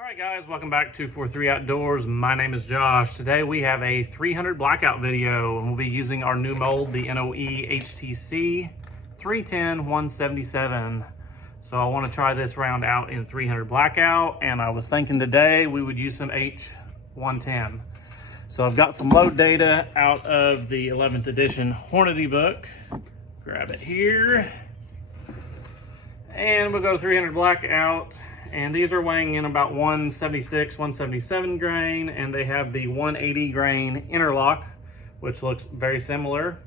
All right, guys, welcome back to 43 Outdoors. My name is Josh. Today we have a 300 blackout video, and we'll be using our new mold, the NOE HTC 310-177. So I want to try this round out in 300 blackout, and I was thinking today we would use some H110. So I've got some load data out of the 11th edition Hornady book. Grab it here, and we'll go 300 blackout. And these are weighing in about 176, 177 grain, and they have the 180 grain interlock, which looks very similar.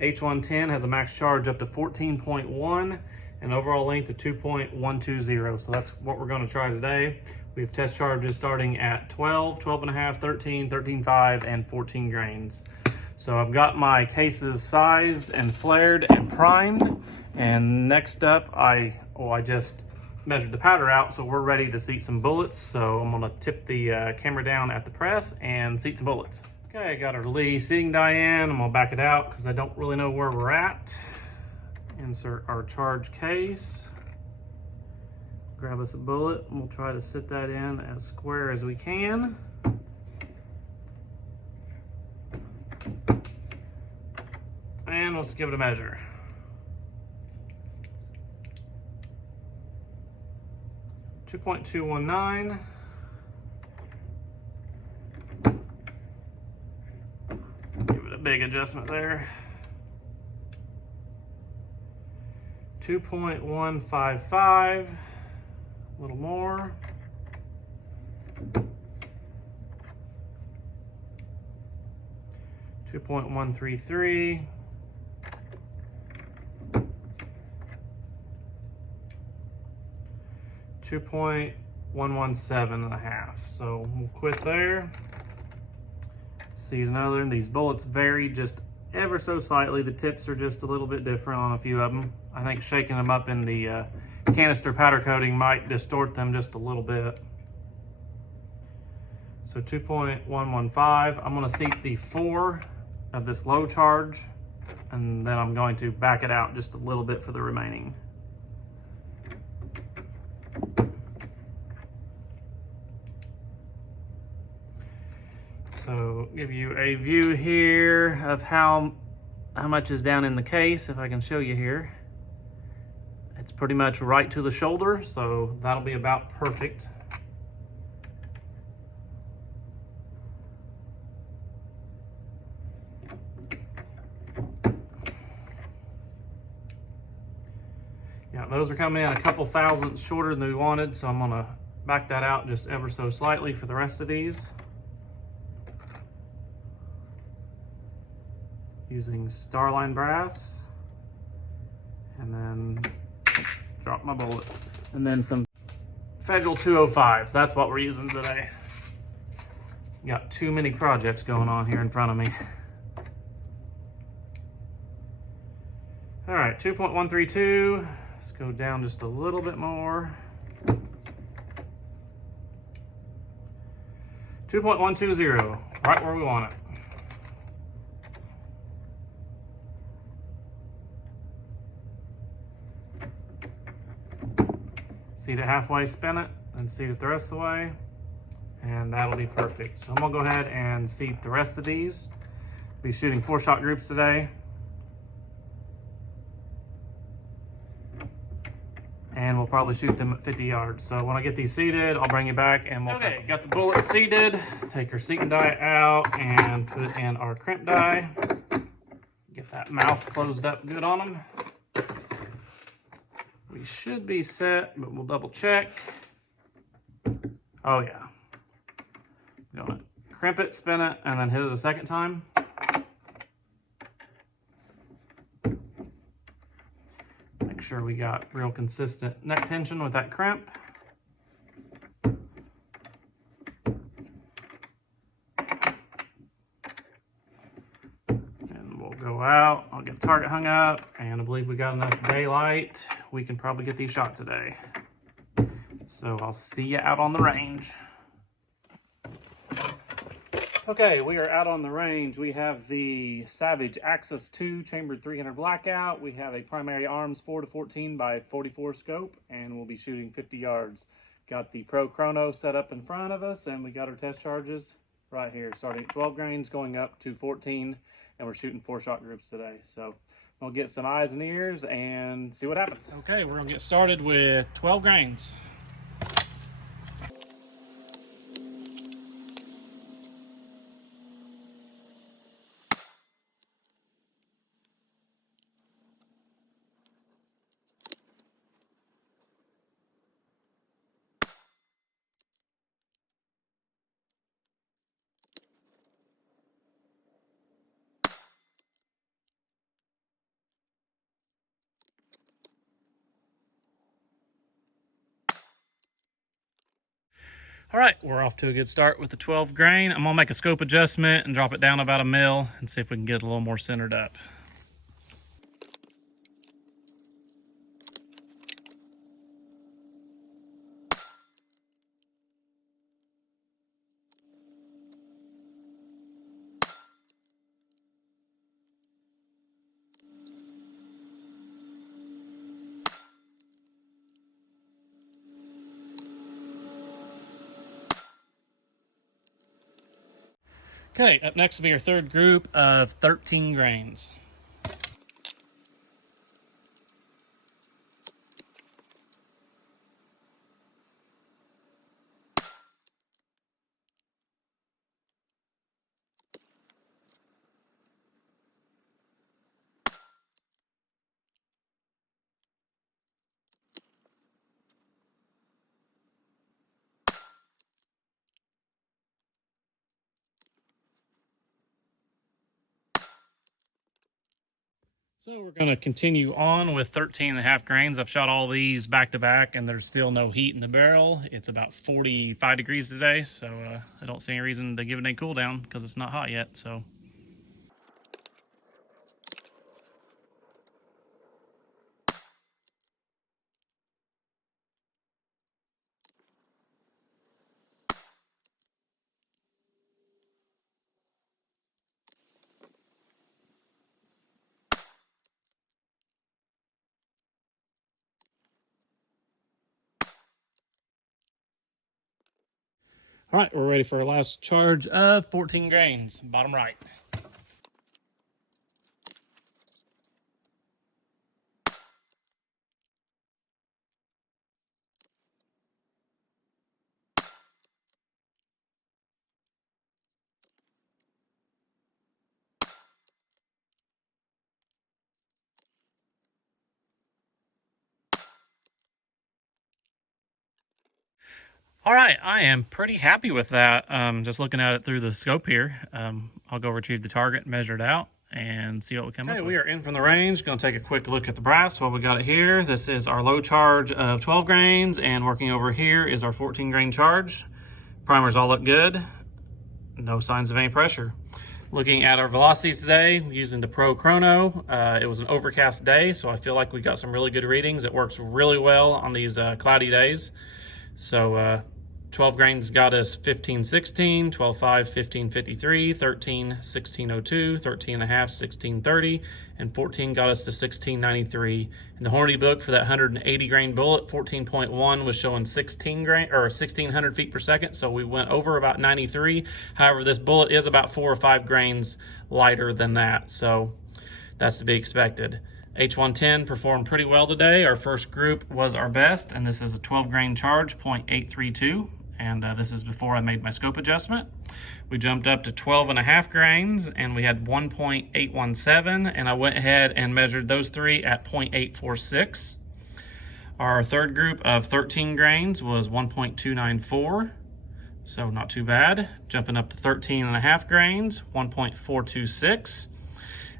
H110 has a max charge up to 14.1 and overall length of 2.120. So that's what we're going to try today. We have test charges starting at 12, 12 and a half, 13, 13.5, and 14 grains. So I've got my cases sized and flared and primed. And next up, I just measured the powder out, so we're ready to seat some bullets. So I'm gonna tip the camera down at the press and seat some bullets. Okay, I got our Lee seating die in. I'm gonna back it out because I don't really know where we're at. Insert our charge case. Grab us a bullet, and we'll try to sit that in as square as we can. And let's give it a measure. 2.219. Give it a big adjustment there. 2.155. A little more. 2.133. 2.117 and a half. So we'll quit there. Seat another. These bullets vary just ever so slightly. The tips are just a little bit different on a few of them. I think shaking them up in the canister powder coating might distort them just a little bit. So 2.115. I'm going to seat the 4 of this low charge, and then I'm going to back it out just a little bit for the remaining. So give you a view here of how much is down in the case, if I can show you here. It's pretty much right to the shoulder, so that'll be about perfect. Yeah, those are coming in a couple thousandths shorter than we wanted, so I'm gonna back that out just ever so slightly for the rest of these. Using Starline brass, and then drop my bullet, and then some Federal 205s. That's what we're using today. Got too many projects going on here in front of me. All right, 2.132. Let's go down just a little bit more. 2.120, right where we want it. Seat it halfway, spin it, and seat it the rest of the way, and that'll be perfect. So I'm gonna go ahead and seat the rest of these. Be shooting 4-shot groups today. And we'll probably shoot them at 50 yards. So when I get these seated, I'll bring you back and we'll... Okay, got the bullets seated. Take our seating die out and put in our crimp die. Get that mouth closed up good on them. We should be set, but we'll double check. Oh yeah. Gonna crimp it, spin it, and then hit it a second time. Make sure we got real consistent neck tension with that crimp. Go out, I'll get the target hung up, and I believe we got enough daylight. We can probably get these shot today. So I'll see you out on the range. Okay, we are out on the range. We have the Savage Axis2 chambered 300 blackout. We have a primary arms 4 to 14 by 44 scope, and we'll be shooting 50 yards. Got the Pro Chrono set up in front of us, and we got our test charges right here, starting at 12 grains, going up to 14, and we're shooting 4 shot groups today. So we'll get some eyes and ears and see what happens. Okay, we're gonna get started with 12 grains. All right, we're off to a good start with the 12 grain. I'm gonna make a scope adjustment and drop it down about 1 mil and see if we can get a little more centered up. Okay, up next will be our third group of 13 grains. So we're going to continue on with 13.5 grains. I've shot all these back to back and there's still no heat in the barrel. It's about 45 degrees today, so I don't see any reason to give it any cool down because it's not hot yet. So all right, we're ready for our last charge of 14 grains, bottom right. All right, I am pretty happy with that. Just looking at it through the scope here, I'll go retrieve the target, measure it out, and see what we come up with. We are in from the range. Going to take a quick look at the brass while we got it here. This is our low charge of 12 grains, and working over here is our 14 grain charge. Primers all look good. No signs of any pressure. Looking at our velocities today, using the Pro Chrono, it was an overcast day, so I feel like we got some really good readings. It works really well on these cloudy days. So 12 grains got us 1516, 12.5, 1553, 13, 1602, 13 and a half, 1630, and 14 got us to 1693. In the Hornady book for that 180 grain bullet, 14.1 was showing 16 grain or 1600 feet per second, so we went over about 93. However, this bullet is about 4 or 5 grains lighter than that, so that's to be expected. H110 performed pretty well today. Our first group was our best, and this is a 12 grain charge, 0.832. And this is before I made my scope adjustment. We jumped up to 12.5 grains and we had 1.817, and I went ahead and measured those 3 at 0.846. Our third group of 13 grains was 1.294, so not too bad. Jumping up to 13.5 grains, 1.426.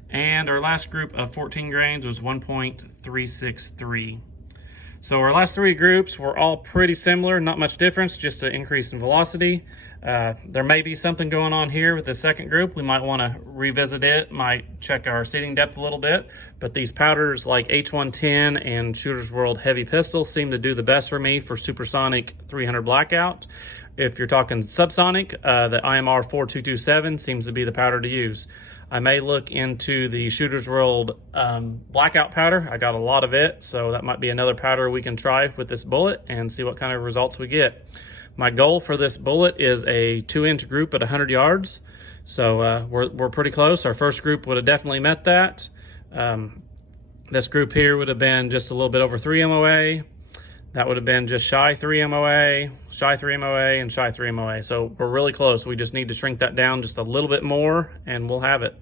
And our last group of 14 grains was 1.363. So our last 3 groups were all pretty similar, not much difference, just an increase in velocity. There may be something going on here with the second group. We might want to revisit it, might check our seating depth a little bit, but these powders like H110 and Shooter's World Heavy Pistol seem to do the best for me for supersonic 300 Blackout. If you're talking subsonic, the IMR 4227 seems to be the powder to use. I may look into the Shooter's World Blackout powder. I got a lot of it, so that might be another powder we can try with this bullet and see what kind of results we get. My goal for this bullet is a 2-inch group at 100 yards. So we're pretty close. Our first group would have definitely met that. This group here would have been just a little bit over 3 MOA. That would have been just shy 3 MOA, shy 3 MOA, and shy 3 MOA. So we're really close. We just need to shrink that down just a little bit more and we'll have it.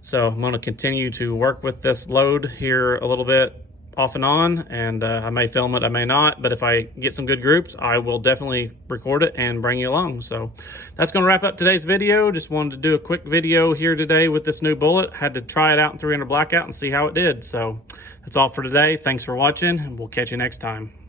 So I'm going to continue to work with this load here a little bit off and on, and I may film it, I may not, but if I get some good groups, I will definitely record it and bring you along. So that's going to wrap up today's video. Just wanted to do a quick video here today with this new bullet. Had to try it out in 300 Blackout and see how it did. So that's all for today. Thanks for watching, and we'll catch you next time.